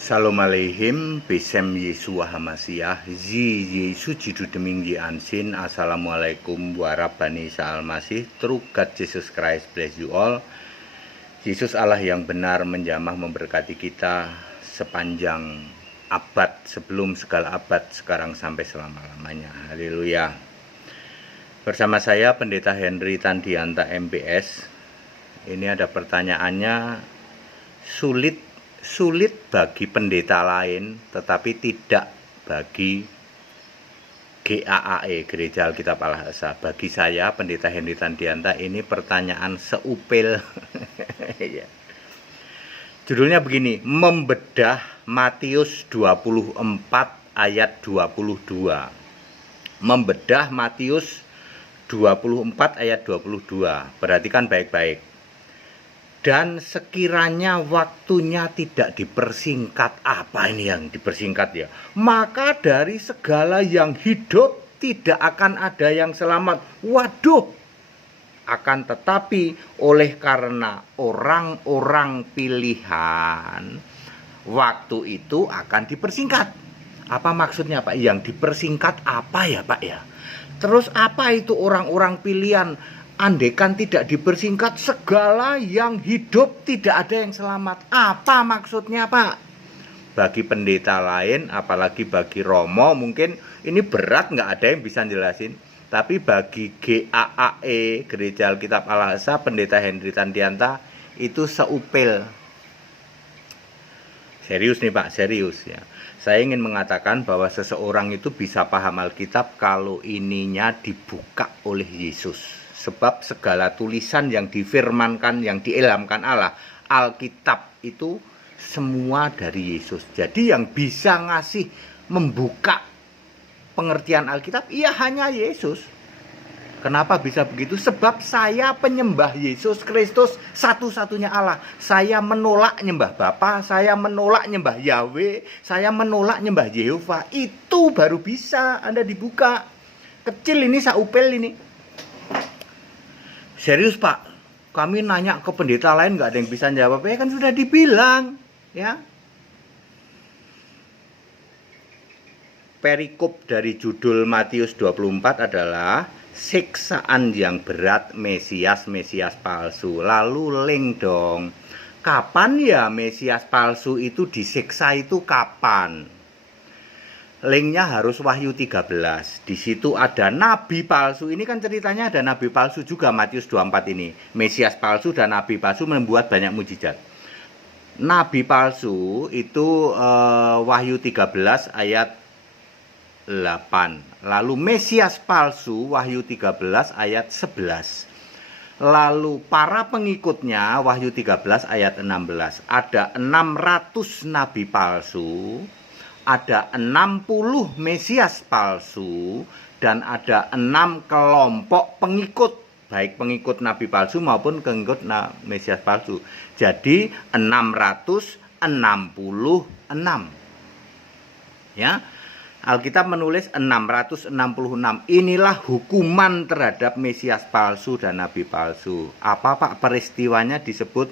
Shalom aleihim, Besem Yesua Hamasiah, Zi Yesu Jidu Deming Yi Ansin, Assalamualaikum warahmatullahi wabarakatuh. True God Jesus Christ bless you all. Yesus Allah yang benar menjamah memberkati kita sepanjang abad, sebelum segala abad, sekarang sampai selama-lamanya. Haleluya. Bersama saya Pendeta Henry Tandianta MPS. Ini ada pertanyaannya, sulit bagi pendeta lain, tetapi tidak bagi GAAE, Gereja Alkitab Allah Esa. Bagi saya, Pendeta Henry Tandianta, ini pertanyaan seupil. Judulnya begini, membedah Matius 24 ayat 22. Membedah Matius 24 ayat 22. Perhatikan baik-baik. Dan sekiranya waktunya tidak dipersingkat, apa ini yang dipersingkat ya? Maka dari segala yang hidup tidak akan ada yang selamat. Waduh! Akan tetapi oleh karena orang-orang pilihan, waktu itu akan dipersingkat. Apa maksudnya Pak? Yang dipersingkat apa ya Pak ya? Terus apa itu orang-orang pilihan? Andaikan tidak dipersingkat, segala yang hidup tidak ada yang selamat. Apa maksudnya Pak? Bagi pendeta lain, apalagi bagi Romo, mungkin ini berat, nggak ada yang bisa jelasin. Tapi bagi GAAE, Gereja Alkitab Allah Esa, Pendeta Henry Tandianta, itu seupil. Serius nih Pak, serius ya. Saya ingin mengatakan bahwa seseorang itu bisa paham Alkitab kalau ininya dibuka oleh Yesus. Sebab segala tulisan yang difirmankan, yang diilhamkan Allah, Alkitab itu semua dari Yesus. Jadi yang bisa ngasih, membuka pengertian Alkitab, iya hanya Yesus. Kenapa bisa begitu? Sebab saya penyembah Yesus Kristus, satu-satunya Allah. Saya menolak nyembah Bapa, saya menolak nyembah Yahweh, saya menolak nyembah Yehova. Itu baru bisa Anda dibuka. Kecil ini, saupel ini. Serius Pak, kami nanya ke pendeta lain nggak ada yang bisa jawab. Ya kan sudah dibilang ya. Perikop dari judul Matius 24 adalah siksaan yang berat Mesias palsu. Lalu link dong, kapan ya Mesias palsu itu disiksa, itu kapan? Linknya harus Wahyu 13. Di situ ada nabi palsu. Ini kan ceritanya ada nabi palsu juga, Matius 24 ini. Mesias palsu dan nabi palsu membuat banyak mujizat. Nabi palsu itu Wahyu 13 ayat 8. Lalu Mesias palsu Wahyu 13 ayat 11. Lalu para pengikutnya Wahyu 13 ayat 16. Ada 600 nabi palsu, ada 60 Mesias palsu, dan ada 6 kelompok pengikut, baik pengikut nabi palsu maupun pengikut Mesias palsu. Jadi 666. Ya. Alkitab menulis 666. Inilah hukuman terhadap Mesias palsu dan nabi palsu. Apa Pak peristiwanya? Disebut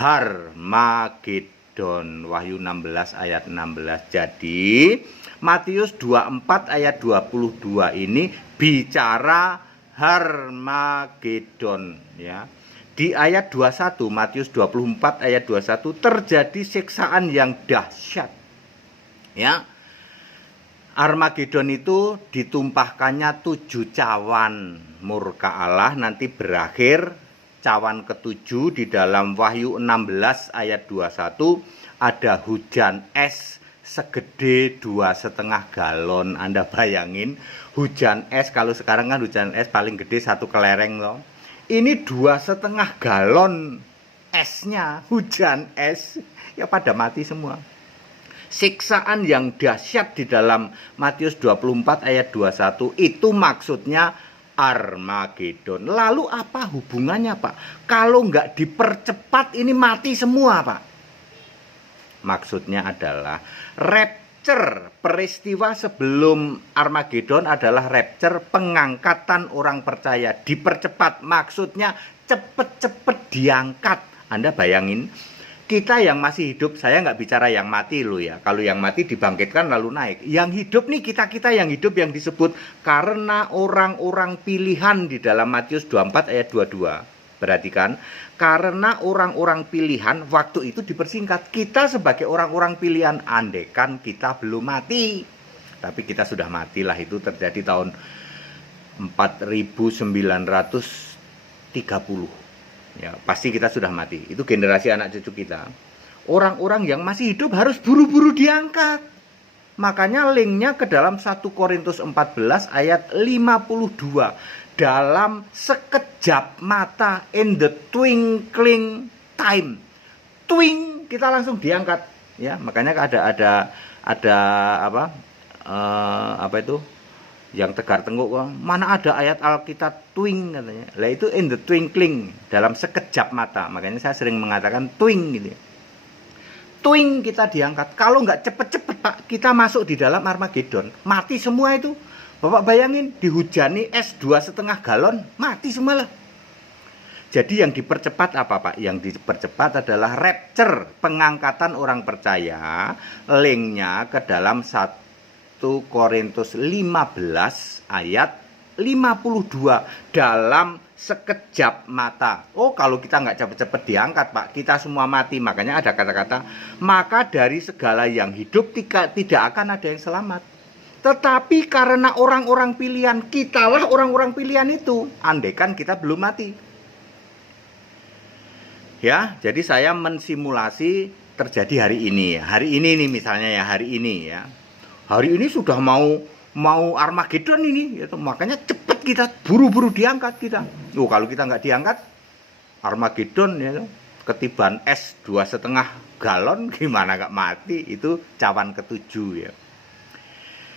Harmagedon. Wahyu 16 ayat 16. Jadi Matius 24 ayat 22 ini bicara Harmagedon ya. Di ayat 21, Matius 24 ayat 21, terjadi siksaan yang dahsyat ya. Armagedon itu ditumpahkannya 7 cawan murka Allah, nanti berakhir cawan ke-7 di dalam Wahyu 16 ayat 21 ada hujan es segede 2,5 galon. Anda bayangin hujan es, kalau sekarang kan hujan es paling gede 1 kelereng loh. Ini 2,5 galon esnya, hujan es, ya pada mati semua. Siksaan yang dahsyat di dalam Matius 24 ayat 21 itu maksudnya Armagedon. Lalu apa hubungannya Pak? Kalau nggak dipercepat ini mati semua Pak. Maksudnya adalah rapture, peristiwa sebelum Armagedon adalah rapture, pengangkatan orang percaya. Dipercepat, maksudnya cepet-cepet diangkat. Anda bayangin Kita yang masih hidup, saya nggak bicara yang mati loh ya. Kalau yang mati dibangkitkan lalu naik. Yang hidup nih, kita-kita yang hidup yang disebut karena orang-orang pilihan di dalam Matius 24 ayat 22. Perhatikan, karena orang-orang pilihan waktu itu dipersingkat. Kita sebagai orang-orang pilihan, andekan kita belum mati. Tapi kita sudah mati lah, itu terjadi tahun 4930. Ya, pasti kita sudah mati. Itu generasi anak cucu kita. Orang-orang yang masih hidup harus buru-buru diangkat. Makanya linknya ke dalam 1 Korintus 14 ayat 52. Dalam sekejap mata, in the twinkling time. Twing, kita langsung diangkat. Ya, makanya ada apa itu? Yang tegar tenguk, mana ada ayat Alkitab twing katanya. Lah itu in the twinkling, dalam sekejap mata. Makanya saya sering mengatakan twing gitu. Twing kita diangkat. Kalau nggak cepet-cepet Pak, kita masuk di dalam Armageddon. Mati semua itu. Bapak bayangin, dihujani es 2,5 galon, mati semua lah. Jadi yang dipercepat apa Pak? Yang dipercepat adalah rapture, pengangkatan orang percaya. Linknya ke dalam 1 Korintus 15 ayat 52, dalam sekejap mata. Oh, kalau kita nggak cepet-cepet diangkat Pak, kita semua mati. Makanya ada kata-kata, maka dari segala yang hidup tidak akan ada yang selamat. Tetapi karena orang-orang pilihan, kitalah orang-orang pilihan itu, andaikan kita belum mati. Ya, jadi saya mensimulasi terjadi hari ini. Hari ini nih misalnya ya, hari ini ya. Hari ini sudah mau Armageddon ini, ya, makanya cepat kita buru-buru diangkat kita. Oh, kalau kita nggak diangkat, Armageddon ya, ketiban es 2,5 galon, gimana nggak mati? Itu cawan ketujuh ya.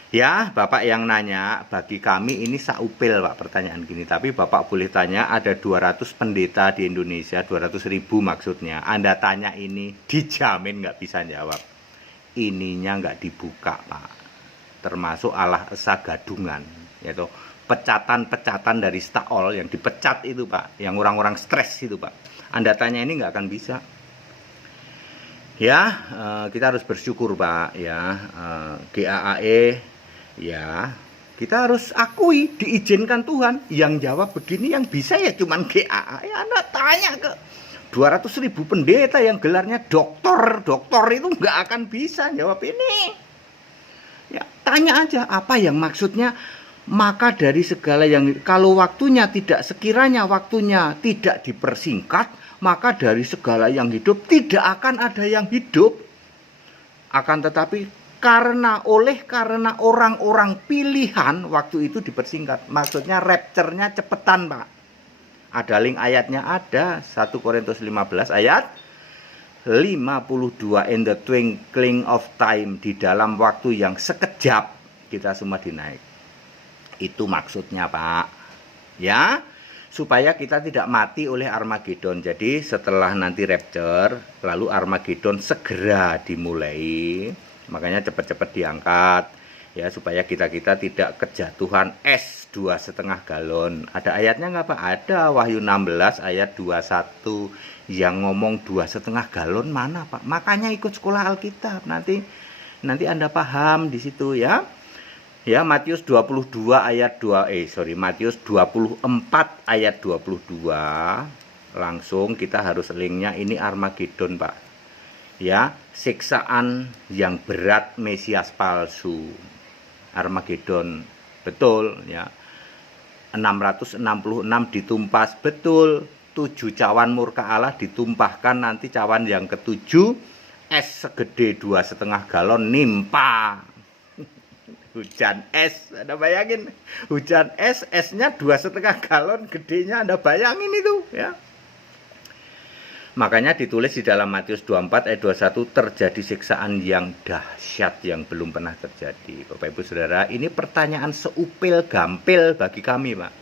Ya, Bapak yang nanya, bagi kami ini saupil Pak pertanyaan gini. Tapi Bapak boleh tanya, ada 200 pendeta di Indonesia, 200.000 maksudnya. Anda tanya ini, dijamin nggak bisa jawab. Ininya nggak dibuka Pak. Termasuk Allah Esa Gadungan, yaitu pecatan-pecatan dari staol yang dipecat itu Pak, yang orang-orang stres itu Pak. Anda tanya ini nggak akan bisa. Ya, kita harus bersyukur Pak ya, GAAE ya, kita harus akui diizinkan Tuhan. Yang jawab begini, yang bisa ya cuman GAAE. Anda tanya ke 200.000 pendeta yang gelarnya doktor itu nggak akan bisa jawab ini. Ya, tanya aja apa yang maksudnya. Maka dari segala yang, kalau waktunya tidak, sekiranya waktunya tidak dipersingkat, maka dari segala yang hidup tidak akan ada yang hidup. Akan tetapi karena orang-orang pilihan waktu itu dipersingkat. Maksudnya rapture-nya cepetan Pak. Ada link ayatnya, ada 1 Korintus 15 ayat 52, in the twinkling of time, di dalam waktu yang sekejap kita semua dinaik. Itu maksudnya Pak ya, supaya kita tidak mati oleh Armageddon. Jadi setelah nanti rapture, lalu Armageddon segera dimulai. Makanya cepat-cepat diangkat ya, supaya kita tidak kejatuhan es 2,5 galon. Ada ayatnya nggak Pak? Ada, Wahyu 16 ayat 21 yang ngomong 2,5 galon mana Pak? Makanya ikut sekolah Alkitab, nanti Anda paham di situ ya. Ya, Matius 22 ayat 2 Matius 24 ayat 22. Langsung kita harus linknya, ini Armageddon Pak. Ya, siksaan yang berat Mesias palsu. Armageddon betul ya. 666 ditumpas betul. 7 cawan murka Allah ditumpahkan, nanti cawan yang ke-7 es segede 2,5 galon nimpa. Hujan es, Anda bayangin, hujan es, esnya 2,5 galon, gedenya Anda bayangin itu ya. Makanya ditulis di dalam Matius 24 ayat 21, terjadi siksaan yang dahsyat yang belum pernah terjadi. Bapak Ibu Saudara, ini pertanyaan seupil gampil bagi kami Pak.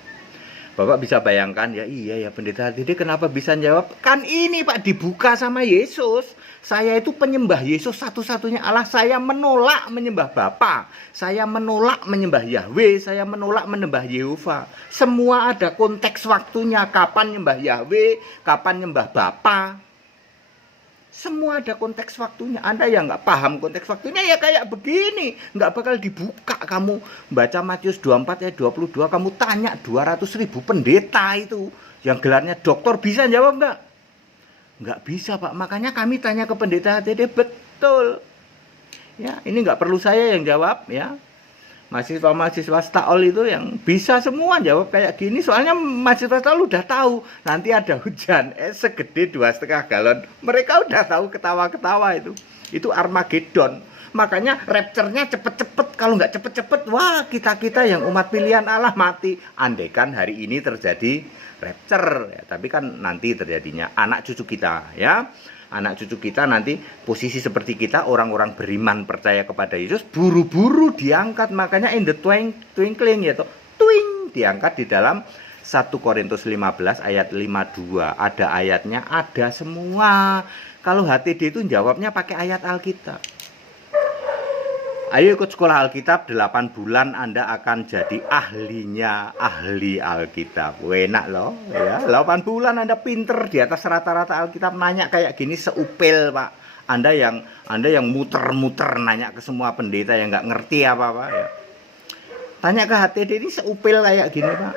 Bapak bisa bayangkan, ya iya ya pendeta Dede kenapa bisa jawab? Kan ini Pak dibuka sama Yesus. Saya itu penyembah Yesus satu-satunya Allah. Saya menolak menyembah Bapa. Saya menolak menyembah Yahweh. Saya menolak menyembah Yehova. Semua ada konteks waktunya. Kapan nyembah Yahweh, kapan nyembah Bapa. Semua ada konteks waktunya. Anda yang nggak paham konteks waktunya ya kayak begini. Nggak bakal dibuka kamu baca Matius 24 ayat 22. Kamu tanya 200.000 pendeta itu yang gelarnya doktor bisa jawab nggak? Nggak bisa Pak. Makanya kami tanya ke pendeta HTD betul. Ya, ini nggak perlu saya yang jawab ya. Mahasiswa-mahasiswa Staol itu yang bisa semua jawab kayak gini. Soalnya mahasiswa Staol udah tahu nanti ada hujan segede 2,5 galon. Mereka udah tahu ketawa-ketawa itu. Itu Armageddon. Makanya rapture-nya cepet-cepet. Kalau nggak cepet-cepet, wah kita-kita yang umat pilihan Allah mati. Andaikan hari ini terjadi rapture, ya, tapi kan nanti terjadinya anak cucu kita, ya. Anak cucu kita nanti posisi seperti kita, orang-orang beriman percaya kepada Yesus, buru-buru diangkat. Makanya in the twinkling, yaitu twing, diangkat di dalam 1 Korintus 15 ayat 52. Ada ayatnya, ada semua. Kalau HTD itu jawabnya pakai ayat Alkitab. Ayo ikut sekolah Alkitab 8 bulan Anda akan jadi ahli Alkitab. Enak loh ya. 8 bulan Anda pinter di atas rata-rata Alkitab, nanya kayak gini seupil Pak. Anda yang muter-muter nanya ke semua pendeta yang nggak ngerti apa-apa ya. Tanya ke HTD ini seupil kayak gini Pak.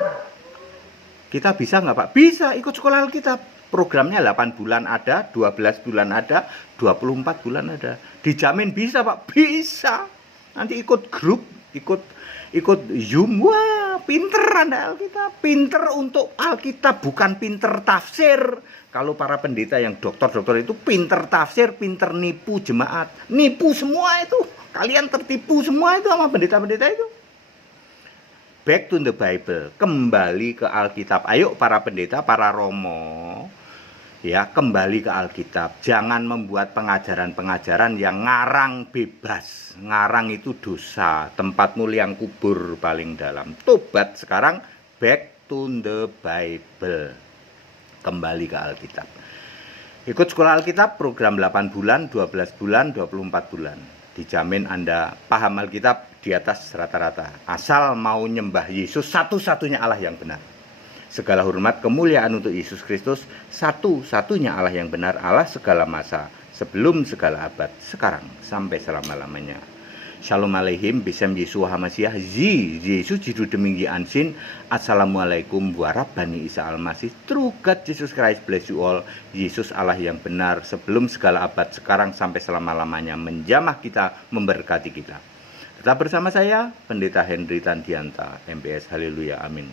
Kita bisa nggak Pak? Bisa, ikut sekolah Alkitab. Programnya 8 bulan ada, 12 bulan ada, 24 bulan ada. Dijamin bisa Pak, bisa. Nanti ikut grup, ikut Zoom. Wah, pinter Anda Alkitab. Pinter untuk Alkitab, bukan pinter tafsir. Kalau para pendeta yang dokter-dokter itu pinter tafsir, pinter nipu jemaat. Nipu semua itu. Kalian tertipu semua itu sama pendeta-pendeta itu. Back to the Bible, kembali ke Alkitab. Ayo para pendeta, para romo, ya, kembali ke Alkitab. Jangan membuat pengajaran-pengajaran yang ngarang bebas. Ngarang itu dosa. Tempatmu liang kubur paling dalam. Tobat sekarang, back to the Bible. Kembali ke Alkitab. Ikut sekolah Alkitab, program 8 bulan, 12 bulan, 24 bulan. Dijamin Anda paham Alkitab di atas rata-rata. Asal mau nyembah Yesus, satu-satunya Allah yang benar. Segala hormat kemuliaan untuk Yesus Kristus, satu-satunya Allah yang benar, Allah segala masa, sebelum segala abad, sekarang sampai selama-lamanya. Shalom aleihim, bisem Yesus Hamasiah, Yesus jidu deminggi ansin. Assalamualaikum warahmatullahi Isa Al-Masih. True God Jesus Christ bless you all. Yesus Allah yang benar, sebelum segala abad, sekarang sampai selama-lamanya, menjamah kita, memberkati kita. Tetap bersama saya, Pendeta Henry Tandianta, MPS. Haleluya, amin.